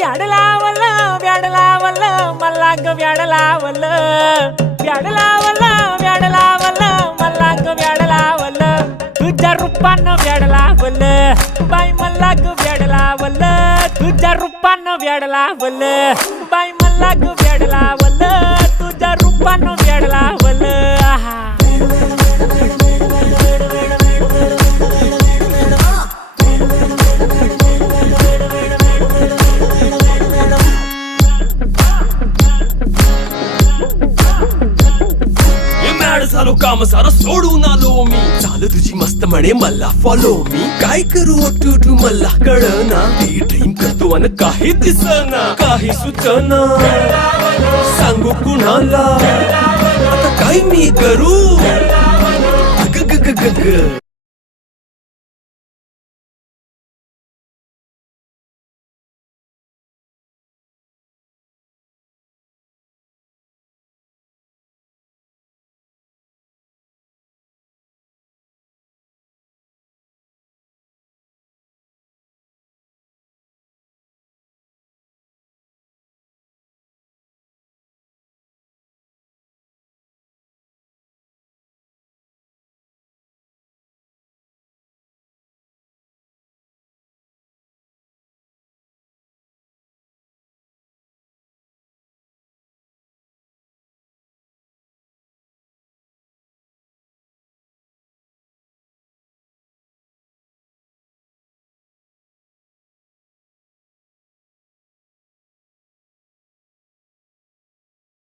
व्याड लावलं व्याड लावलं मला ग व्याड लावलं व्याड लावलं व्याड लावलं मला ग व्याड लावलं तुझ्या रूपानं व्याड लावलं बाई मला ग व्याड लावलं तुझ्या रूपानं व्याड लावलं बाई मला ग व्याड लावलं तुझ्या रूपानं व्याड लावलं आहा झालो काम सारं सोडून आलो मी चाल तुझी मस्त म्हणे मला फॉलो मी काय करू टू मला कळना ती ड्रीम करतो आणि काही दिसना काही सुचना सांगू कुणाला आता काय मी करू ग ग ग ग ग